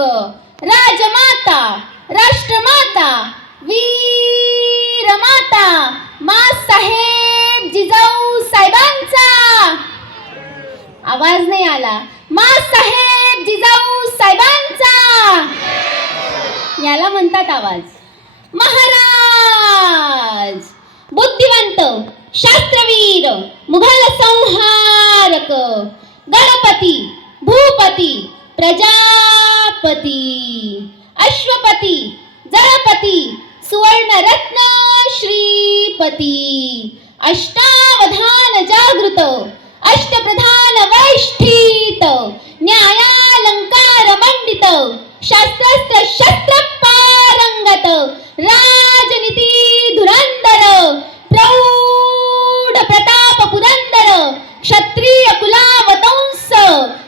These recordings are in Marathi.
लोक, राजमाता, राष्ट्रमाता, वीर माता, माँसाहेब जिजाऊ साहेबांचा आवाज नाही आला. माँसाहेब जिजाऊ साहेबांचा याला म्हणतात आवाज. महाराज बुद्धिवंत, शास्त्रवीर, मुघल संहारक, गणपती, भूपती, प्रजापती, अश्वपती, जळपती, सुवर्णरत्न श्रीपती, अष्टावधान जागृत, अष्टप्रधान वैष्ठित, न्यायालंकार मंडित, शास्त्रास्त्र शस्त्र पारंगत, राजनीती धुरंधर, प्रौढ प्रताप पुरंदर, क्षत्रिय कुलावतंस,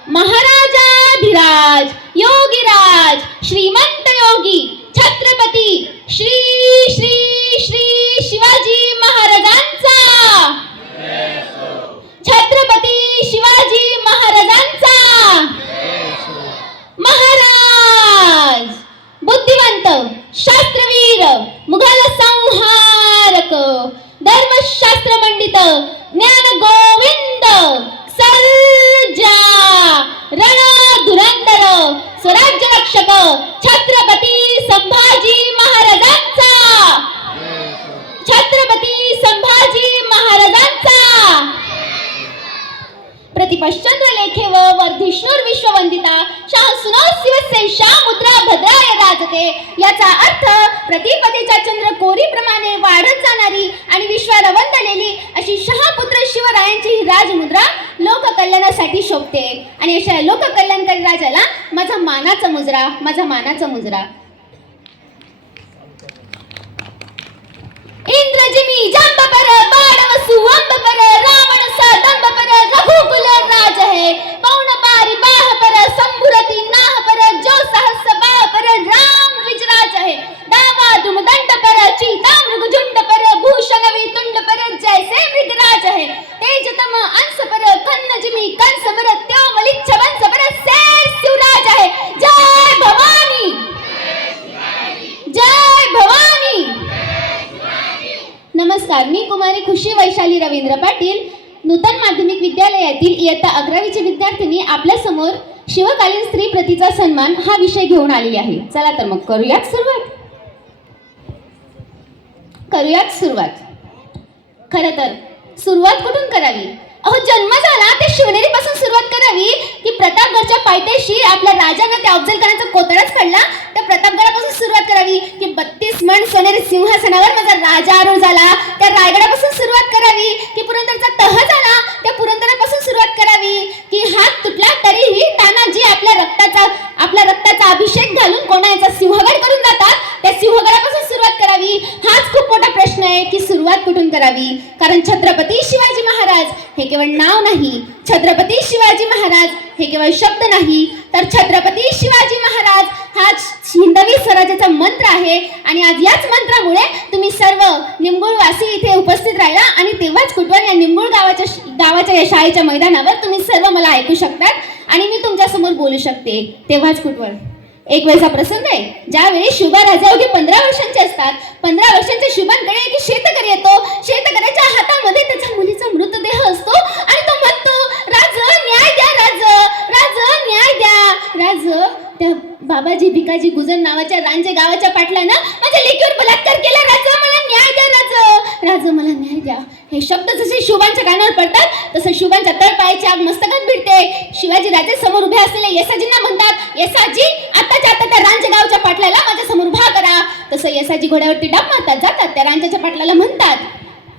महाराजाधिराज, योगीराज, श्रीमंत योगी, छत्रपती श्री श्री श्री शिवाजी महाराजांचा, छत्रपती शिवाजी महाराजांचा. महाराज बुद्धिवंत, शास्त्रवीर, मुघल संहारक, धर्मशास्त्र मंडित, ज्ञान गोविंद, सर्जा, रण धुरंधर, स्वराज्य रक्षक, छत्रपती संभाजी महाराजांचा, छत्रपती संभाजी महाराजांचा. प्रतिपश्चंद्र लेखेव वर्धिष्णुर विश्ववंदिता शाह सुनोसिवसेशा मुद्रा भद्राय राजते. याचा अर्थ प्रतिपदेच्या चंद्र कोरीप्रमाणे वाढत जाणारी आणि विश्वाला वंदलेली अशी शहापुत्र शिवरायांची ही राजमुद्रा लोककल्याणासाठी शोभते. आणि अशा लोककल्याणकारी राजाला माझा मानाचा मुजरा, माझा मानाचा मुजरा. इंद्रजिमी जांबपर, बाणवसु अंबपर, रावण सदंबपर, रघुकुल राज है. पौन पारी बाह पर, संभुरती नाह पर, जो सहस बाह पर, राम विजराज है. दावा दुमदंड पर, चीता मृगझुंड पर, भूषण वितुंड पर, जैसे मृगराज है. तेजतम अंश पर, कन्नजिमी कंस पर, त्यो मलिच्छ वंश पर, शेर शिवराज है. जय भवानी, जय भवानी. नमस्कार, मी कुमारी खुशी वैशाली रवींद्र पाटील, नूतन माध्यमिक विद्यालयातील इयत्ता 11वीची विद्यार्थिनी आपल्या समोर शिवकालीन स्त्री प्रतीचा सन्मान हा विषय घेऊन आलेली आहे. चला तर मग करूयात सुरुवात. खरं तर सुरुवात कुठून करावी? अहो, जन्म झाला ते शिवनेरीपासून सुरुवात करावी की प्रतापगडच्या पायथ्याशी आपल्या राजानं त्या अफजल खानाचा कोतडाच काढला त्या प्रतापगडापासून सुरुवात करावी की 32 मण सोनेरी सिंहासनावर माझा राजा आरूढ झाला त्या रायगडापासून सुरुवात करावी की पुरंदरचा तह झाला त्या पुरंदरापासून सुरुवात करावी की हात तुटला तरीही तानाजी आपल्या रक्ताचा अभिषेक घालून कोणाचा सिंहगड करून जातात त्या सिंहगडापासून सुरुवात करावी? हाच खूप मोठा प्रश्न आहे की सुरुवात कुठून करावी. कारण छत्रपती शिवाजी महाराज हे केवळ नाव नाही, छत्रपती शिवाजी महाराज हे केवळ शब्द नाही, तर छत्रपती शिवाजी महाराज हाच हिंदवी स्वराज्याचा मंत्र आहे. आणि आज याच मंत्रामुळे तुम्ही सर्व निमगुळवासी इथे उपस्थित राहिला आणि तेव्हाच कुटवण या निमगुळ गावाच्या या शाळेच्या मैदानावर तुम्ही सर्व मला ऐकू शकतात आणि मी तुमच्या समोर बोलू शकते. तेव्हाच कुटवण एक वेळचा प्रसंग आहे ज्यावेळी शुभा राजा अवघे 15 वर्षांचे असतात. 15 वर्षांच्या शुभांकडे एक शेतकरी येतो. शेतकऱ्याच्या हातामध्ये त्याच्या मुलीचा मृतदेह असतो आणि तो म्हणतो, राज न्याय द्या, राज न्याय द्या. राज त्या बाबाजी भिकाजी गुजर नावाच्या रांजे गावाच्या पाटलानं माझ्या लेकीवर बलात्कार केला. राज मला न्याय द्या, राज मला न्याय द्या. हे शब्द जसे शुभांच्या कानावर पडतात तसं शुभांच्या तळपायाची आग मस्तकात भिडते. शिवाजी राजे समोर उभे असलेले येसाजींना म्हणतात, येसाजी आताच्या आता त्या रांजगावच्या पाटलाला माझ्या समोर उभा करा. तसं येसाजी घोड्यावरती डाब मारतात जातात त्या रांजाच्या पाटलाला म्हणतात,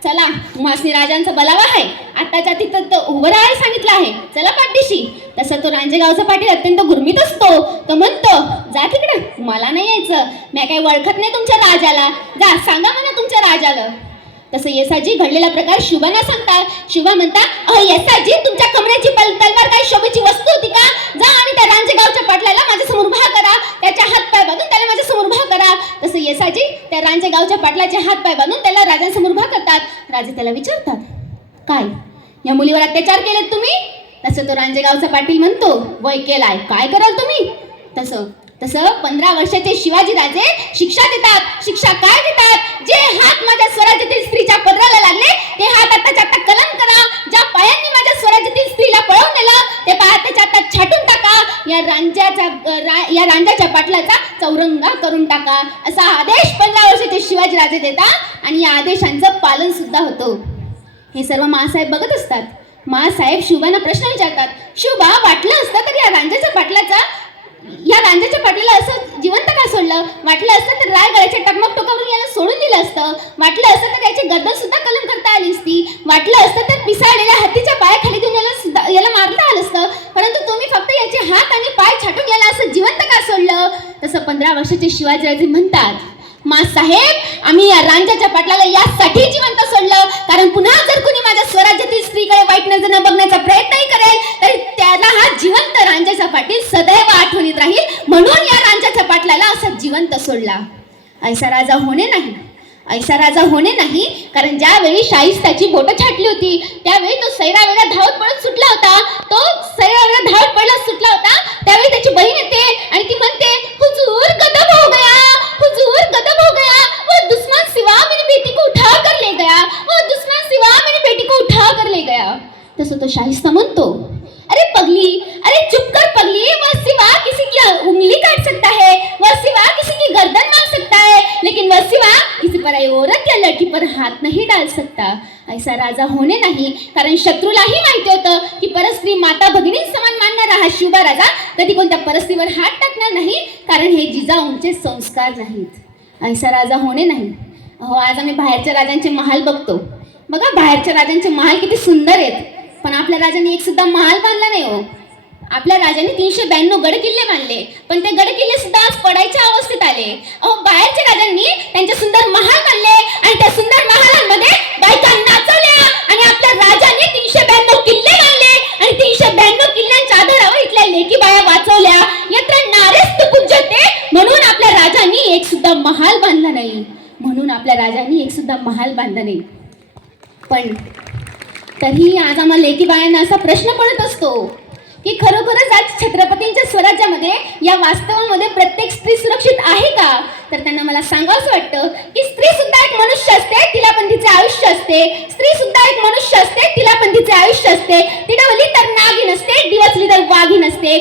चला उमासनी राजांचा बलावा आहे, आताच्या तिथं उभं राहायला सांगितलं आहे, चला पाठदिशी. तसं तो रांजेगावचा पाटील अत्यंत गुरमीत असतो. तो म्हणतो, जा तिकडे, मला नाही यायचं, मी काही ओळखत नाही तुमच्या राजाला, जा सांगा म्हणा तुमच्या राजाला. तसं येसाजी घडलेला प्रकार शुभांना सांगतात. शुभा म्हणतात, अहो येसाजी, तुमच्या कमरेची तलवार काही शोभेची वस्तू होती का? जा आणि त्या रांजेगावच्या पाटलाला माझ्या समोर उभा करा, त्याच्या हात पाय बांधून त्याला माझ्या समोर उभा करा. तसं येसाजी त्या रांजेगावच्या पाटलाचे हात पाय बांधून त्याला राजांसमोर उभा करतात. राजे त्याला विचारतात, काय या मुलीवर अत्याचार केलेत तुम्ही? तसं तो रांजेगावचा पाटील म्हणतो, वय केलाय, काय कराल तुम्ही? तसं तसं 15 वर्षाचे शिवाजी राजे शिक्षा देतात. शिक्षा काय देतात? जे हात माझ्या स्वराज्यातील स्त्रीच्या पदराला लागले ते हात आताच्या आता कलम करा. ज्या पायांनी माझ्या स्वराज्यातील स्त्रीला पळवून नेलं ते पाय आताच्या आता छाटून टाका. या रांजाच्या पाटलाचा चौरंगा करून टाका. असा आदेश 15 वर्षाचे शिवाजी राजे देतात आणि या आदेशांचं पालन सुद्धा होतं. हे सर्व माँसाहेब बघत असतात. माँसाहेब शिवबांना प्रश्न विचारतात. शिवबा, वाटलं असतं तर या रांजाच्या पाटलाला असं जिवंत का सोडलं? वाटलं असतं तर रायगडाच्या टकमक टोकावरून याला सोडून दिलं असतं. वाटलं असतं तर याची गर्दन सुद्धा कलम करता आली असती. वाटलं असतं तर पिसाळलेल्या हत्तीच्या पायाखाली देऊन याला मारता आलं असतं. परंतु तुम्ही फक्त याचे हात आणि पाय छाटून याला असं जिवंत का सोडलं? तसं 15 वर्षाचे शिवाजीराजे म्हणतात, माँसाहेब, आम्ही या रांजाच्या पाटलाला यासाठी जिवंत सोडलं कारण पुन्हा जर कुणी माझ्या स्वराज्यातील स्त्रीकडे वाईट नजरेनं बघण्याचा प्रयत्नही करेल तरी त्याला हा जिवंत रांजाचा पाटील सदैव आठवणीत राहील. म्हणून या रांजाच्या पाटलाला असा जिवंत सोडला. ऐसा राजा होणे नाही कारण ज्यावेळी शाहिस्ताची बोटं छाटली होती त्यावेळी तो सैरावेळा धावत पळत सुटला होता. त्यावेळी त्याची बहीण येते आणि ती म्हणते, हुजूर गदब हो गया, वो दुश्मन सिवा मेरी बेटी को उठा कर ले गया. तसं तो शाहिस्ता म्हणतो, अरे पगली, अरे चुप कर पगली, वह सिवा किसी की उंगली काट सकता है, वह सिवा किसी की गर्दन मार सकता है, लेकिन वह सिवा किसी पराई औरत या लड़की पर हाथ नहीं डाल सकता. ऐसा राजा होणे नाही कारण शत्रूलाही माहिती होतं की परस्त्री माता भगिनी समान मानणारा हा शिवबा राजा कधी कोणत्या परस्त्रीवर हात टाकणार नाही कारण हे जिजाऊंचे संस्कार नाहीत. ऐसा राजा होणे नाही. हो, आज आम्ही बाहेरच्या राजांचे महाल बघतो. बघा, बाहेरच्या राजांचे महाल किती सुंदर आहेत, पण आपल्या राजांनी एक सुद्धा महाल बांधला नाही. हो, आपल्या राजांनी 392 गड किल्ले बांधले, पण ते गड किल्ले सुद्धा आज पडायच्या अवस्थेत आले. बाहेरच्या राजांनी त्यांचे सुंदर महाल बांधले आणि त्या सुंदर महालांमध्ये बायका नाचवल्या आणि आपल्या राजांनी 392 किल्ले बांधले आणि 392 किल्ल्यांच्या आधारावर इथल्या लेकी बाया वाचवल्या. यत्र नारेस्तु पूज्यते, म्हणून आपल्या राजांनी एक सुद्धा महाल बांधला नाही. पण तरीही आज आम्हाला लेकी बायांना असा प्रश्न पडत असतो की खरोखरच आज छत्रपतींच्या स्वराज्यामध्ये या वास्तवामध्ये प्रत्येक स्त्री सुरक्षित आहे का? तर त्यांना मला सांगावंसं वाटतं की स्त्री सुद्धा एक मनुष्य असते, तिला पण तिचे आयुष्य असते. तिडवली तर नागिन असते, डिवचली तर वाघीण असते.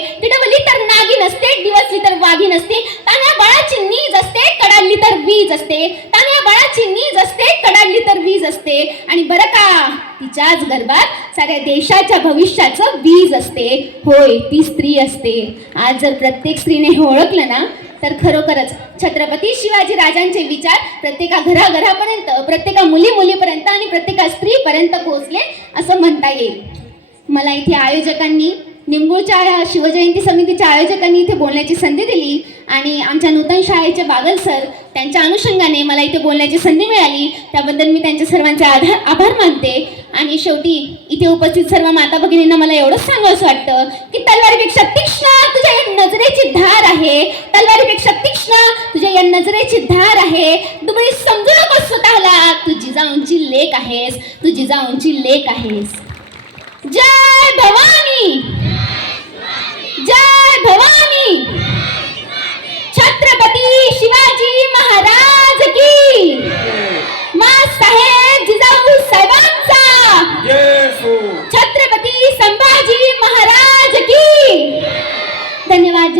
तान्या बाळाची नीज असते, कडाडली तर वीज असते. आणि बरं का, तिच्याच गर्भात साऱ्या देशाच्या भविष्याचं बीज असते. होय, ती स्त्री असते. आज जर प्रत्येक स्त्रीने हे ओळखलं ना तर खरोखरच छत्रपती शिवाजी राजांचे विचार प्रत्येका घराघरापर्यंत, प्रत्येका मुलीपर्यंत आणि प्रत्येका स्त्रीपर्यंत पोहोचले असं म्हणता येईल. मला इथे आयोजकांनी, निमगुळच्या शिवजयंती समितीच्या आयोजकांनी इथे बोलण्याची संधी दिली आणि आमच्या नूतन शाळेचे बागल सर, त्यांच्या अनुषंगाने मला इथे बोलण्याची संधी मिळाली. त्याबद्दल मी त्यांच्या सर्वांचे आभार मानते. आणि शेवटी इथे उपस्थित सर्व माता भगिनींना मला एवढंच सांगावंसं वाटतं की तलवारीपेक्षा तीक्ष्ण तुझ्या या नजरेची धार आहे. दुबळी समजू नको स्वतःला, तू जिजाऊंची लेक आहेस. जय भवानी, छत्रपती शिवाजी महाराज.